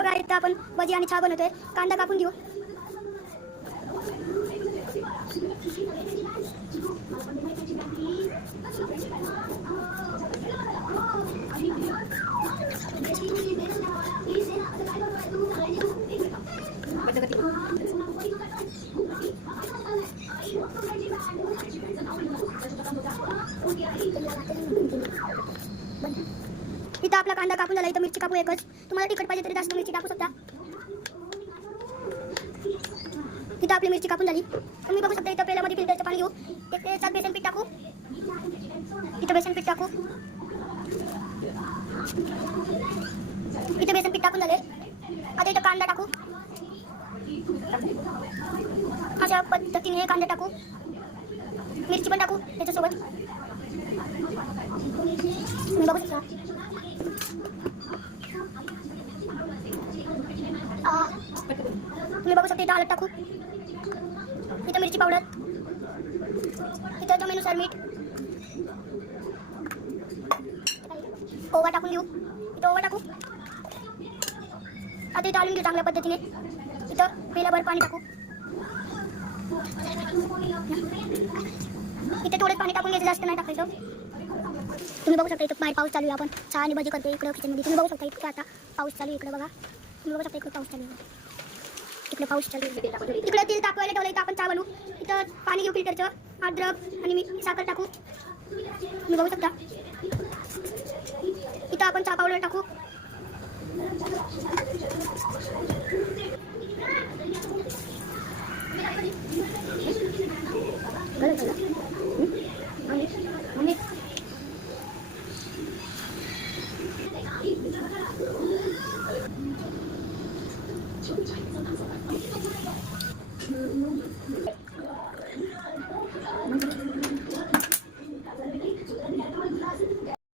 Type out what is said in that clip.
बघा इथं आपण भजी आणि चहा बनवतोय. कांदा कापून घेऊ. इथं आपला कांदा कापून झाला. इथं मिरची कापू एकच. तुम्हाला तिखट पाहिजे तरी जास्त मिरची टाकू शकता. इथं आपली मिरची कापून झाली. तुम्ही बघू शकता इथं पेल्यामध्ये फिल्टरचं पाणी घेऊ. त्याच्यात बेसन पीठ टाकू. इथं बेसन पीठ टाकू. इथं बेसन पीठ टाकून झाले. आता इथं कांदा टाकू. अशा पद्धतीने कांदा टाकू. मिरची पण टाकू त्याच्यासोबत. तुम्ही बघू शकता. तुम्ही बघू शकता इथं हळद टाकू. इथं मिरची पावडर. इथं चवीनुसार मीठ. ओवा टाकून घेऊ. इथं ओवा टाकू. आता इथं आलून घेऊ चांगल्या पद्धतीने. इथं पेल्याभर पाणी टाकू. इथे थोडंच पाणी टाकून घ्यायचं, जास्त नाही टाकायचं. तुम्ही बघू शकता इथं बाहेर पाऊस चालू आहे. आपण चहा आणि भजी करते इकडं किचनमध्ये. तुम्ही बघू शकता इकडे आता पाऊस चालू आहे. इकडे बघा. तुम्ही बघू शकता इकडे पाऊस चालू आहे. इकडे पाऊस चालू आहे. इकडे तेल तापवायला ठेवलं. इथं आपण चहा बनवू. इथं पाणी घेऊ फिल्टरचं. अद्रक आणि साखर टाकू. तुम्ही बघू शकता. इथं आपण चहा पावडर टाकू.